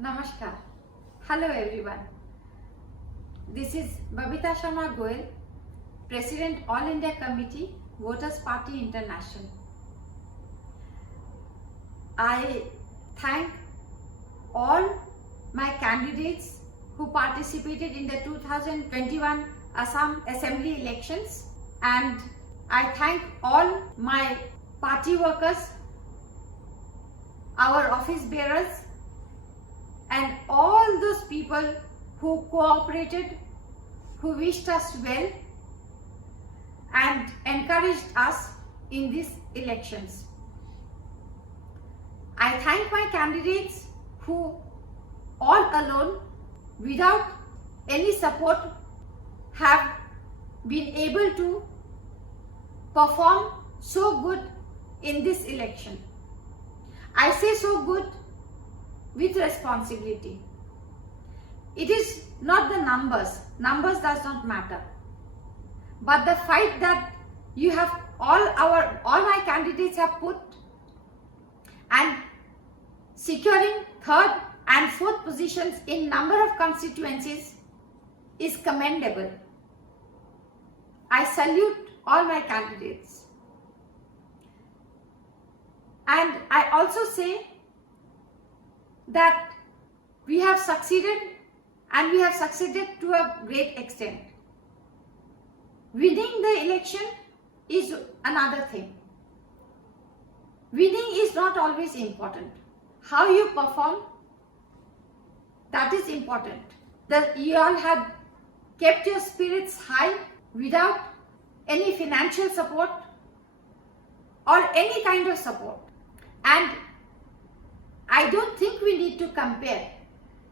Namaskar. Hello everyone. This is Babita Sharma Goel, President All India Committee, Voters Party International. I thank all my candidates who participated in the 2021 Assam Assembly elections, and I thank all my party workers, our office bearers, and all those people who cooperated, who wished us well and encouraged us in these elections. I thank my candidates who all alone, without any support, have been able to perform so good in this election. I say so good with responsibility. It is not the numbers does not matter, but the fight that you have all my candidates have put, and securing third and fourth positions in number of constituencies is commendable. I salute all my candidates, and I also say that we have succeeded, and we have succeeded to a great extent. Winning the election is another thing. Winning is not always important. How you perform, that is important. You all had kept your spirits high without any financial support or any kind of support. And I don't think we need to compare,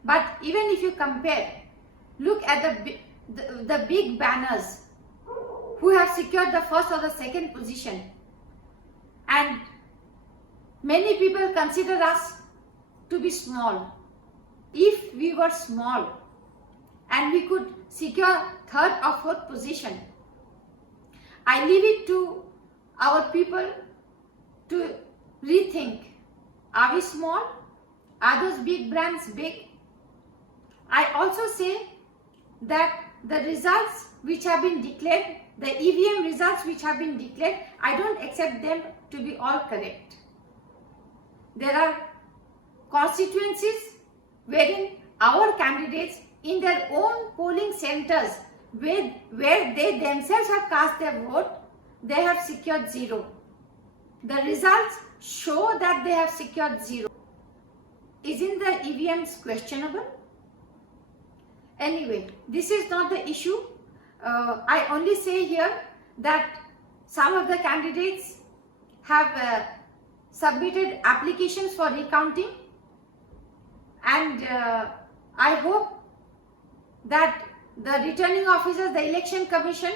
but even if you compare, look at the big banners who have secured the first or the second position, and many people consider us to be small. If we were small and we could secure third or fourth position, I leave it to our people to rethink. Are we small? Are those big brands big? I also say that the results which have been declared, the EVM results which have been declared, I don't accept them to be all correct. There are constituencies wherein our candidates in their own polling centers, where they themselves have cast their vote, they have secured 0. The results show that they have secured 0. Isn't the EVMs questionable? Anyway, this is not the issue. I only say here that some of the candidates have submitted applications for recounting, and I hope that the returning officers, the Election Commission,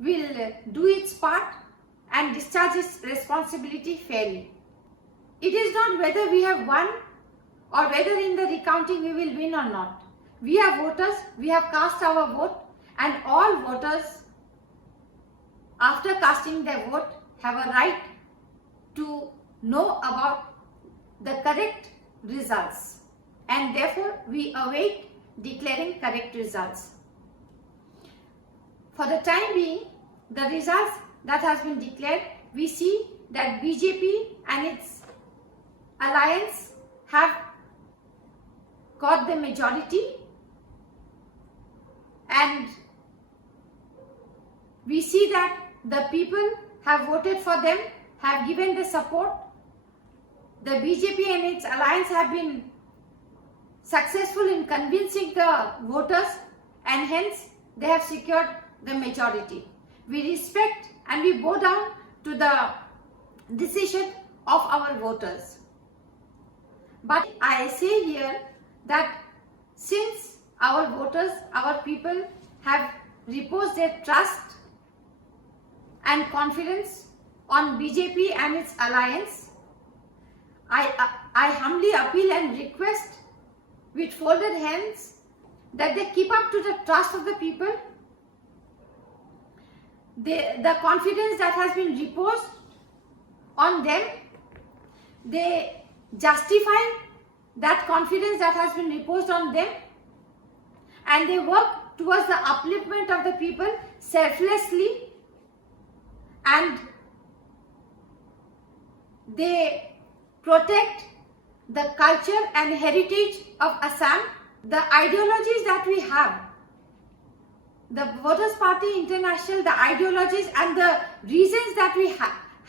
will do its part and discharge its responsibility fairly. It is not whether we have won or whether in the recounting we will win or not. We are voters, we have cast our vote, and all voters, after casting their vote, have a right to know about the correct results, and therefore we await declaring correct results. For the time being, the results that has been declared, we see that BJP and its alliance have got the majority, and we see that the people have voted for them, have given the support. The BJP and its alliance have been successful in convincing the voters, and hence they have secured the majority. We respect and we bow down to the decision of our voters. But I say here that since our voters, our people have reposed their trust and confidence on BJP and its alliance, I humbly appeal and request with folded hands that they keep up to the trust of the people. The confidence that has been reposed on them, they justify that confidence that has been reposed on them, and they work towards the upliftment of the people selflessly, and they protect the culture and heritage of Assam. The ideologies that we have, the Voters Party International, the ideologies and the reasons that we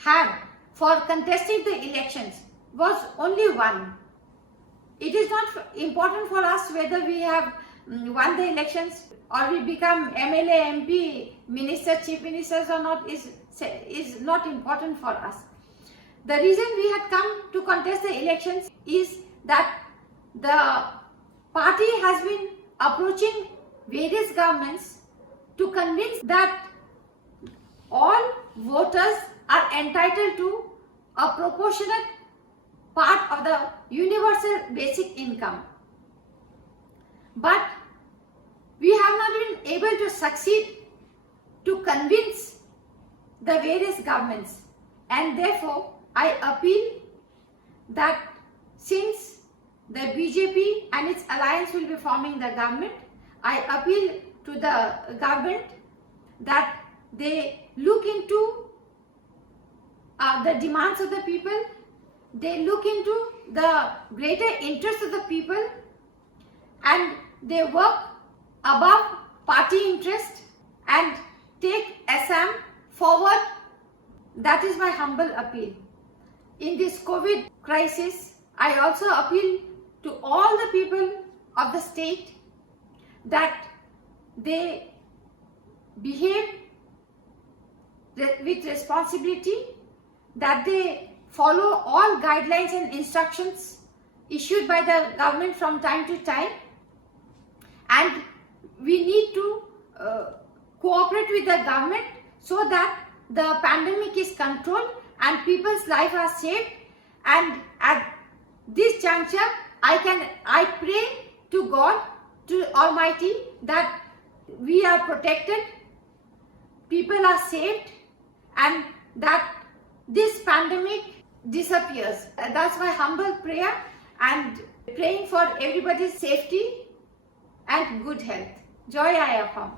had for contesting the elections was only one. It is not important for us whether we have won the elections or we become MLA, MP, Minister, Chief Ministers or not is not important for us. The reason we had come to contest the elections is that the party has been approaching various governments to convince that all voters are entitled to a proportionate part of the universal basic income. But we have not been able to succeed to convince the various governments, and therefore I appeal that since the BJP and its alliance will be forming the government, I appeal to the government that they look into the demands of the people, they look into the greater interests of the people, and they work above party interest and take Assam forward. That is my humble appeal. In this COVID crisis, I also appeal to all the people of the state that they behave with responsibility, that they follow all guidelines and instructions issued by the government from time to time, and we need to cooperate with the government so that the pandemic is controlled and people's lives are saved. And at this juncture, I pray to God, to Almighty, that we are protected, people are saved, and that this pandemic disappears. That's my humble prayer, and praying for everybody's safety and good health. Joy I affirm.